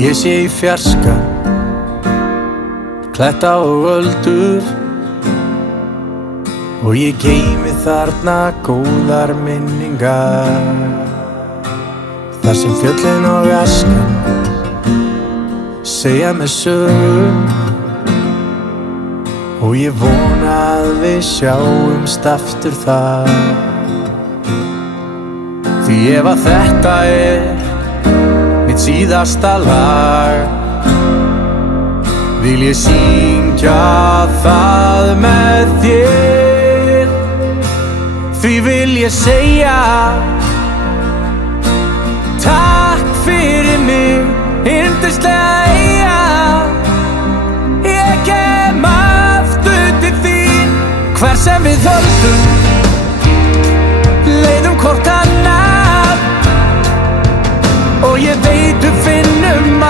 Ég sé í fjarska kletta og öldur og ég geymi þarna góðar minningar þar sem fjöllin og askan segja mér sögu og ég vona að við sjáumst aftur þar því ef að þetta mitt síðasta lag vil ég syngja það með þér því vil ég segja takk fyrir mig yndislega eyja ég kem aftur til þín hver sem við höldum leiðum hvort annað og ég veit við finnum